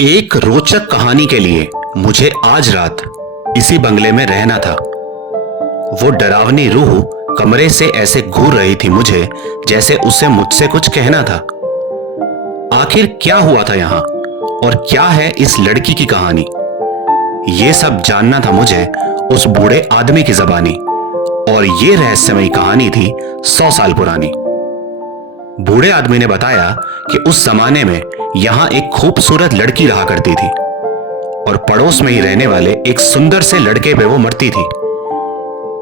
एक रोचक कहानी के लिए मुझे आज रात इसी बंगले में रहना था। वो डरावनी रूह कमरे से ऐसे घूर रही थी मुझे, जैसे उसे मुझसे कुछ कहना था। आखिर क्या हुआ था यहाँ और क्या है इस लड़की की कहानी, ये सब जानना था मुझे उस बूढ़े आदमी की जबानी। और ये रहस्यमयी कहानी थी 100 साल पुरानी। बूढ़े आदमी ने बताया कि उस जमाने में यहां एक खूबसूरत लड़की रहा करती थी और पड़ोस में ही रहने वाले एक सुंदर से लड़के पे वो मरती थी।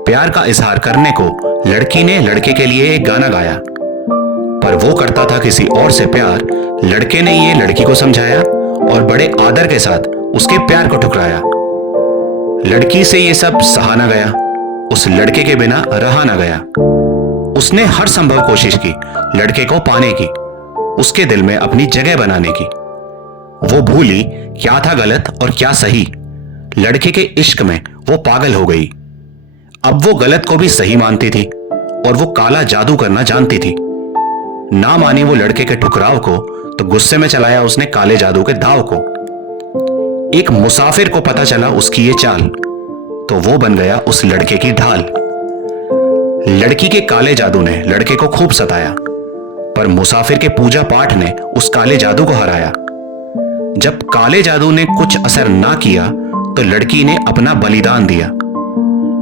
प्यार का इजहार करने को लड़की ने लड़के के लिए एक गाना गाया, पर वो करता था किसी और से प्यार। लड़के ने ये लड़की को समझाया और बड़े आदर के साथ उसके प्यार को ठुकराया। लड़की से ये सब सहा न गया, उस लड़के के बिना रहा न गया। उसने हर संभव कोशिश की लड़के को पाने की, उसके दिल में अपनी जगह बनाने की। वो भूली क्या था गलत और क्या सही। लड़के के इश्क में वो पागल हो गई। अब वो गलत को भी सही मानती थी और वो काला जादू करना जानती थी। ना मानी वो लड़के के ठुकराव को तो गुस्से में चलाया उसने काले जादू के दाव को। एक मुसाफिर को पता चला उसकी ये चाल, तो वो बन गया उस लड़के की ढाल। लड़की के काले जादू ने लड़के को खूब सताया, पर मुसाफिर के पूजा पाठ ने उस काले जादू को हराया। जब काले जादू ने कुछ असर ना किया तो लड़की ने अपना बलिदान दिया।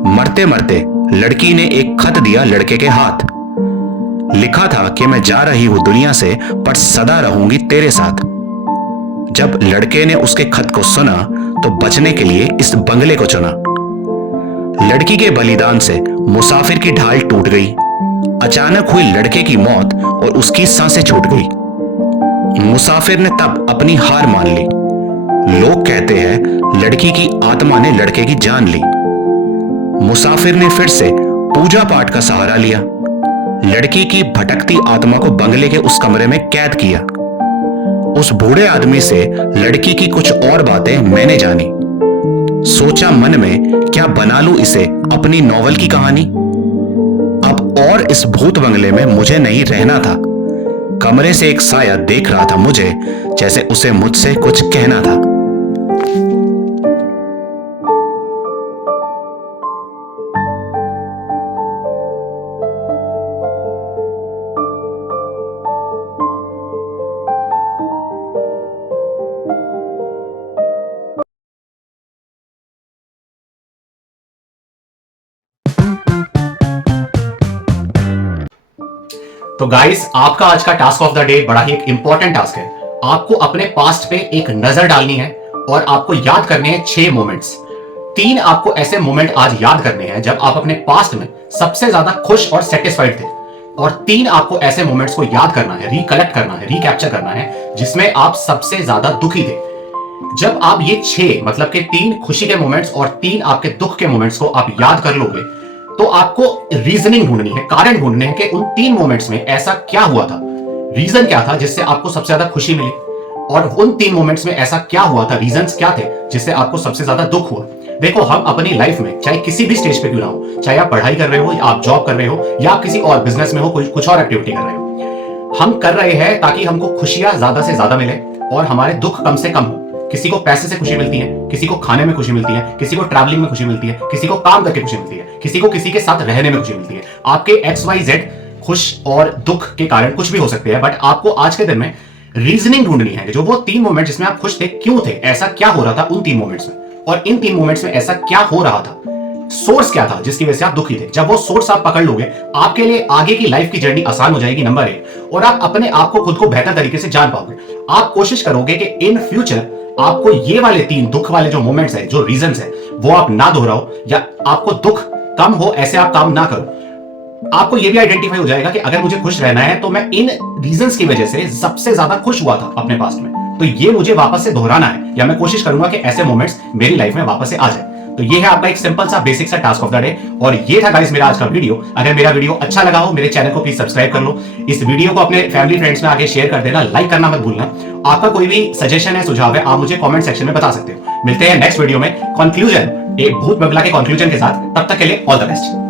मरते मरते लड़की ने एक खत दिया लड़के के हाथ। लिखा था कि मैं जा रही हूं दुनिया से, पर सदा रहूंगी तेरे साथ। जब लड़के ने उसके खत को सुना तो बचने के लिए इस बंगले को चुना। लड़की के बलिदान से मुसाफिर की ढाल टूट गई। अचानक हुई लड़के की मौत और उसकी सांसें छूट गई। मुसाफिर ने तब अपनी हार मान ली। लोग कहते हैं लड़की की आत्मा ने लड़के की जान ली। मुसाफिर ने फिर से पूजा पाठ का सहारा लिया। लड़की की भटकती आत्मा को बंगले के उस कमरे में कैद किया। उस बूढ़े आदमी से लड़की की कुछ और बातें मैंने जानी। सोचा मन में क्या बना लूं इसे अपनी नॉवल की कहानी। अब और इस भूत बंगले में मुझे नहीं रहना था। कमरे से एक साया देख रहा था मुझे, जैसे उसे मुझसे कुछ कहना था। तो गाइस, आपका आज का टास्क ऑफ द डे बड़ा ही एक इंपॉर्टेंट टास्क है। आपको अपने पास्ट पे एक नजर डालनी है और आपको याद करने हैं 6 मोमेंट्स। 3 आपको ऐसे मोमेंट आज याद करने हैं जब आप अपने पास्ट में सबसे ज्यादा खुश और सेटिस्फाइड थे, और 3 आपको ऐसे मोमेंट्स को याद करना है, रिकलेक्ट करना है, रिकैप्चर करना है जिसमें आप सबसे ज्यादा दुखी थे। जब आप ये 6 मतलब के 3 खुशी के मोमेंट्स और 3 आपके दुख के मोमेंट्स को आप याद कर लोगे, तो आपको रीजनिंग ढूंढनी है, कारण ढूंढने हैं कि उन 3 मोमेंट्स में ऐसा क्या हुआ था, रीजन क्या था जिससे आपको सबसे ज्यादा खुशी मिली, और उन 3 मोमेंट्स में ऐसा क्या हुआ था, रीजंस क्या थे जिससे आपको सबसे ज्यादा दुख हुआ। देखो, हम अपनी लाइफ में चाहे किसी भी स्टेज पे क्यों ना हो, चाहे आप पढ़ाई कर रहे हो, आप जॉब कर रहे हो, या आप किसी और बिजनेस में हो, कुछ और एक्टिविटी कर रहे हो, हम कर रहे हैं ताकि हमको खुशियां ज्यादा से ज्यादा मिले और हमारे दुख कम से कम हो। किसी को पैसे से खुशी मिलती है, किसी को खाने में खुशी मिलती है, किसी को ट्रैवलिंग में खुशी मिलती है, किसी को काम करके खुशी मिलती है, किसी को किसी के साथ रहने में खुशी मिलती है। आपके XYZ खुश और दुख के कारण कुछ भी हो सकते हैं, बट आपको आज के दिन में रीजनिंग ढूंढनी है जो वो 3 मोमेंट जिसमें आप खुश थे, क्यों थे, ऐसा क्या हो रहा था उन 3 मोमेंट्स में, और इन 3 मोमेंट्स में ऐसा क्या हो रहा था, सोर्स क्या था जिसकी वजह से आप दुखी थे। जब वो सोर्स आप पकड़ लोगे, आपके लिए आगे की लाइफ की जर्नी आसान हो जाएगी, नंबर 1, और आप अपने आप को खुद को बेहतर तरीके से जान पाओगे। आप कोशिश करोगे कि इन फ्यूचर आपको ये वाले 3 दुख वाले जो मोमेंट्स है, जो रीजंस है, वो आप ना दोहराओ, या आपको दुख कम हो ऐसे आप काम ना करो। आपको ये भी आइडेंटिफाई हो जाएगा कि अगर मुझे खुश रहना है तो मैं इन रीजंस की वजह से सबसे ज्यादा खुश हुआ था अपने पास्ट में, तो ये मुझे वापस से दोहराना है, या मैं कोशिश करूंगा कि ऐसे मोमेंट्स मेरी लाइफ में वापस से आ जाए। तो ये है आपका एक सिंपल सा बेसिक सा टास्क ऑफ द डे, और ये था गाइस मेरा आज का वीडियो। अगर मेरा वीडियो अच्छा लगा हो, मेरे चैनल को प्लीज सब्सक्राइब कर लो, इस वीडियो को अपने फैमिली फ्रेंड्स में आगे शेयर कर देना, लाइक करना मत भूलना। आपका कोई भी सजेशन है, सुझाव है, आप मुझे कमेंट सेक्शन में बता सकते हो। मिलते हैं नेक्स्ट वीडियो में कंक्लूजन, एक भूत बंगला के कंक्लूजन के साथ। तब तक के लिए ऑल द बेस्ट।